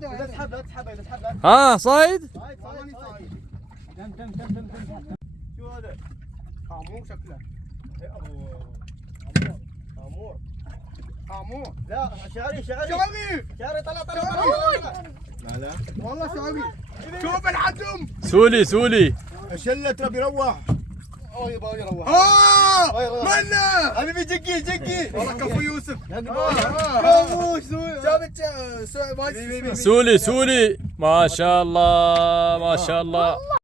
لا تسحب لا تسحب لا تسحب لا ها صايد؟ صايد صايد صايد. دم شو هذا؟ خامور شكله. اي ابو خامور خامور. لا شعري شعري شعري طلع لا لا والله شعري. شوف الحجم. سولي الشله ترى بيروح. يبغى يروح. منا حبيبي جقي والله كفو يوسف. كفو سولي ما شاء الله.